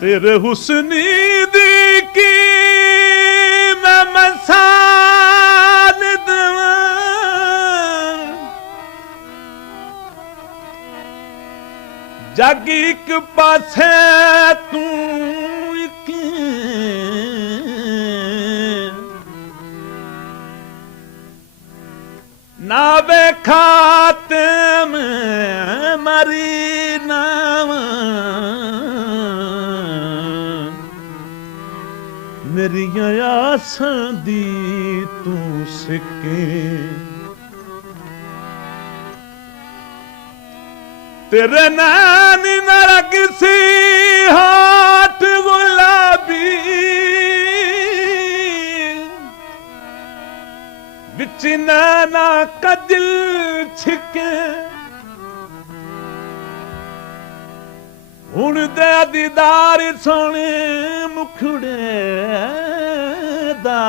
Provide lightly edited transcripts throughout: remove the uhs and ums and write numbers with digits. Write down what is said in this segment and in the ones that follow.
तेरे हुस्नी दी की मैं मसान दवा, जग एक पासे तू एक ना वेखाते में मरी नाम, मेरिया आसां दी तू सिके, तेरे नैन नरक सी हाथ गुलाबी, बिच नैना कजल छिके, हुण दे दीदार सोने मुखड़े दा,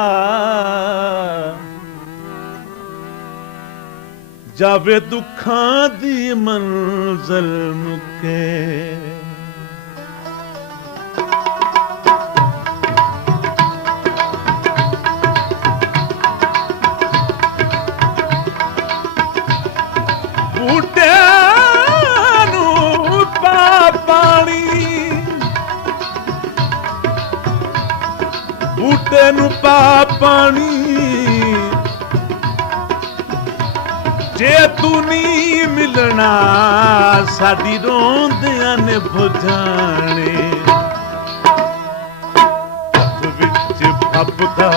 जावे दुखां दी मंज़िल मुके। बूटियां नूं पा पानी, बूटे नूं पा पानी, जे तू नहीं मिलना साडी रोंदियां ने बुझाने, हथ विच फपदा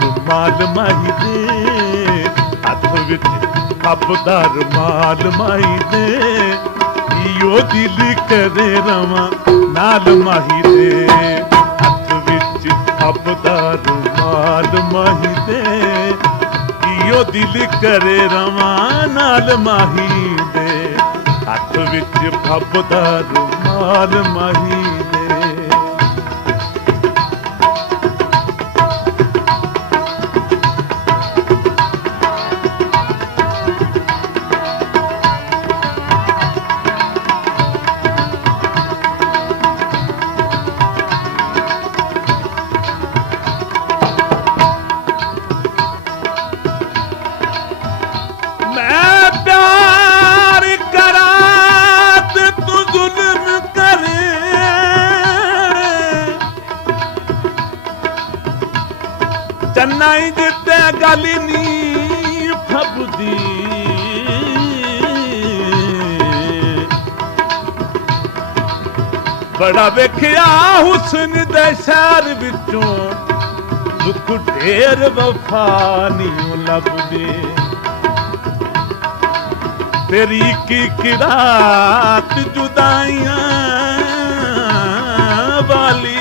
रुमाल माही दे, हथ विच फपदा रुमाल माही दे, इयो दिल करे रवां नाल माही दे, हथ विच फपदा रुमाल माही दे, यो दिल करे रवां नाल माही दे, हथ विच फपदा रुमाल माही दे। चन्नाई जिते गल नी फबदी, बड़ा वेखिया हुस्न दे शहर विचों, दुख ढेर वफा नी लभदे, तेरी की रात जुदाइयां वाली,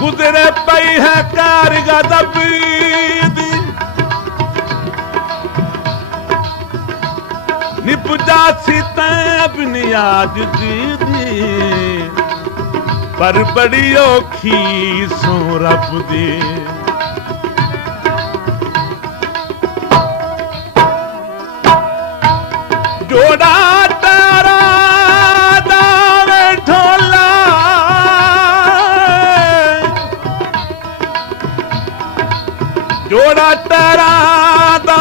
गुजरे पई है कार गज़ब दी, निपुजा सी तैं बुनियाद दी, पर बड़ी औखी सो रब दी। जोड़ा तारा दावे ढोला, जोड़ा तारा दा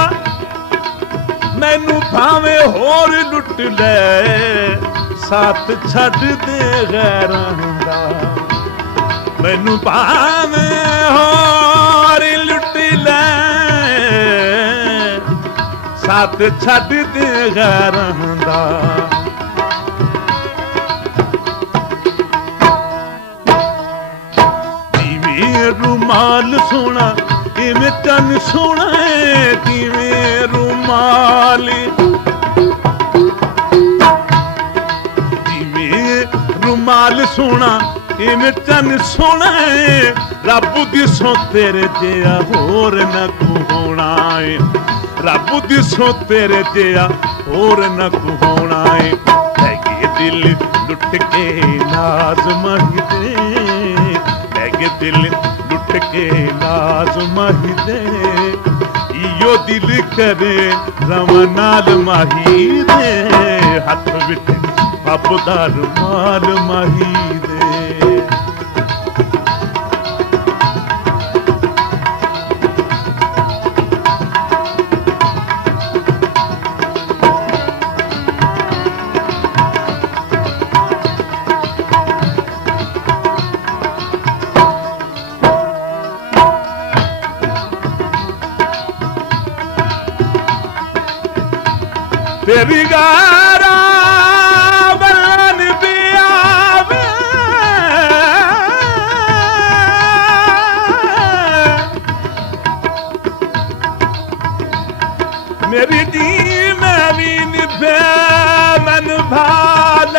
मैनू भावे होर लुट ले, साथ छड़ दे गैरां दा, मैनू भावे होर लुट ले, साथ छड़ दे गैरां दा। जिवें रुमाल सोना इवें तन सोना, किवें रुमाल, जिवें रुमाल सोना इवें तन सोना, रब दिसों तेरे जिहा होर न को होना है, रब दिसों तेरे जिहा होर न को होना है, हैगे दिल लुट के नाज माही दे, हैगे दिल लुट के नाज माही दे, इयो दिल करे रवां नाल माही दे, हथ विच फपदा रुमाल माही दे। तेरी गारा बन बियावे मेरी जी मैं भी निभे मन भाल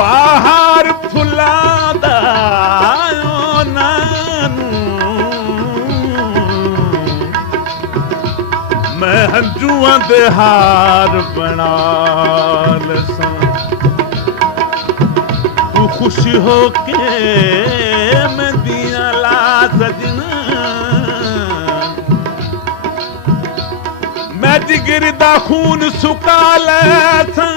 बाहर फुलादा मैं हंजुआं दे हार बना लसां तू खुश हो के मैं दियां ला सजना मैं जिगर दा खून सुका लैसां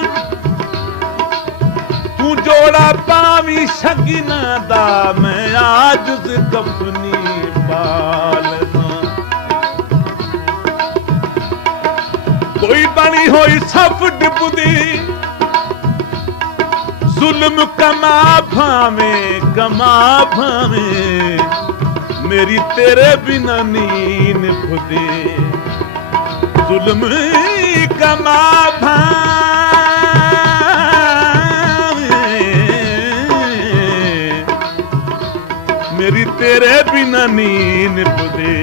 तू जोड़ा पावी शगना दा मैं आज कफनी पाल कोई बनी होई सफ डिबदी जुल्म कमा भावे मेरी तेरे बिना नींद खुदे जुल्म कमा भावे मेरी तेरे बिना नींद खुदे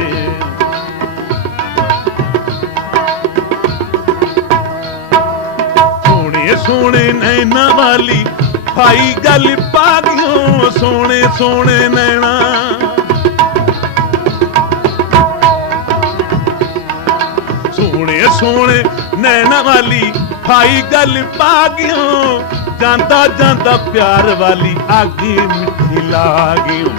सोने नैना वाली भाई गल पागियों सोने सोने नैना सोने सोने नैना वाली भाई गल पागियों जांदा जांदा प्यार वाली आगी मिठी लागियों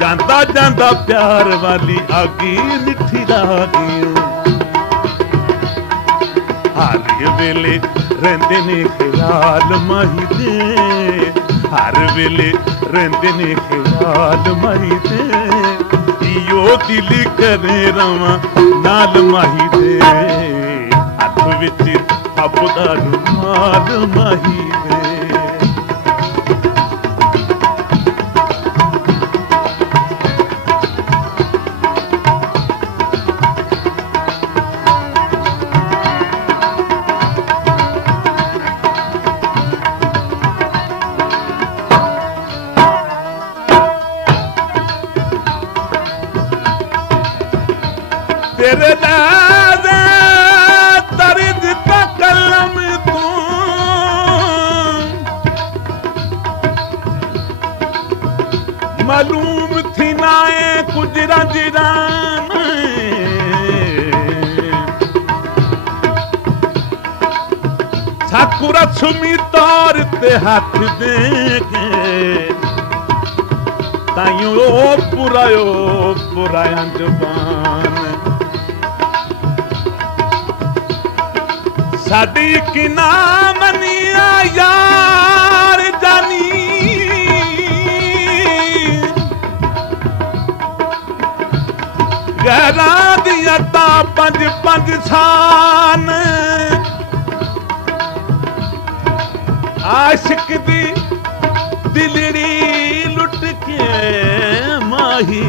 जांदा जांदा प्यार वाली आगी मिठी लागियों हारे वेले रहंदे ने ख्याल माही दे हर वेले रहंदे ने ख्याल माही दे इयो दिल करे रवां नाल माही दे हथ विच अपदा रुमाल माही दे तेरे दादा दर्द का कलम तू मालूम थी नाए कुछ रंजरान साकुरा सुमी तौर ते हाथ दे के ताइयों ओ पुराया जबान साडी कि ना मनिया यार जानी गैरा दिया ता पंज पंज शान आशिक दी दिलड़ी लुट के माही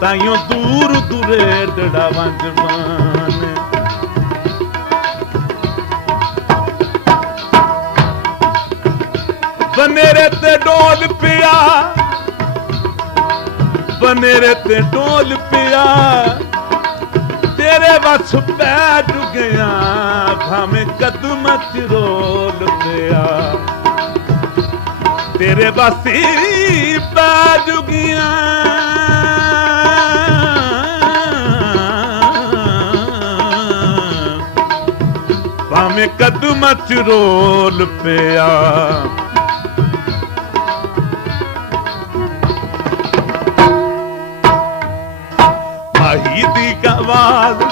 ताइयों दूर दूरे डड़ावां जवान बनेरे ते डोल पिया बनेरे ते डोल पिया तेरे बस पै गया भाਵੇਂ कदम च रोल पिया तेरे बस पै जुगिया भाਵੇਂ कदम च रोल पिया माही दी आवाज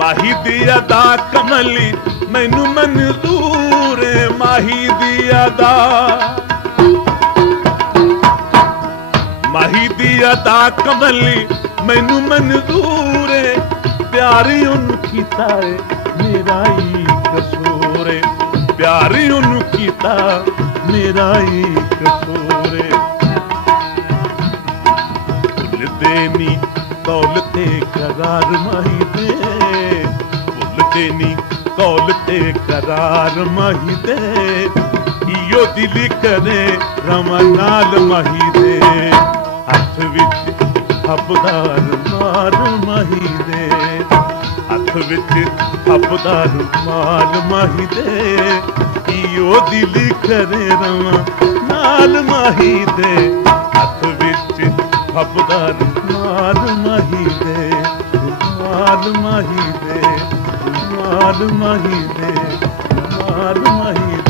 माही दी अदा कमली मैनू मंजूर माही दी अदा माही दी अदा कमली मैनू मंजूर प्यारी उन्नू कीता मेरा ही कसूर प्यारी उन्नू कीता मेरा ही कसूर ਭੁੱਲਦੇ ਨੀ ਕੌਲ ਤੇ ਕਰਾਰ ਮਾਹੀ ਦੇ, ਭੁੱਲਦੇ ਨੀ ਕੌਲ ਤੇ ਕਰਾਰ ਮਾਹੀ ਦੇ, ਈਓ ਦਿਲ ਕਰੇ ਰਵਾਂ ਨਾਲ ਮਾਹੀ ਦੇ, ਹੱਥ ਵਿੱਚ ਹੱਬਦਾਰ ਮਾਰ ਮਾਹੀ ਦੇ, ਹੱਥ ਵਿੱਚ ਹੱਬਦਾਰ ਮਾਲ ਮਾਹੀ ਦੇ, ਈਓ ਦਿਲ ਕਰੇ ਰਵਾਂ ਨਾਲ ਮਾਹੀ ਦੇ, ਹੱਥ ਵਿੱਚ ਹੱਬਦਾਰ ਮਾਲ ਮਾਹੀ ਦੇ, ਮਾਲ ਮਾਹੀ ਦੇ, ਮਾਲ ਮਾਹੀ ਦੇ, ਮਾਲ ਮਾਹੀ ਦੇ।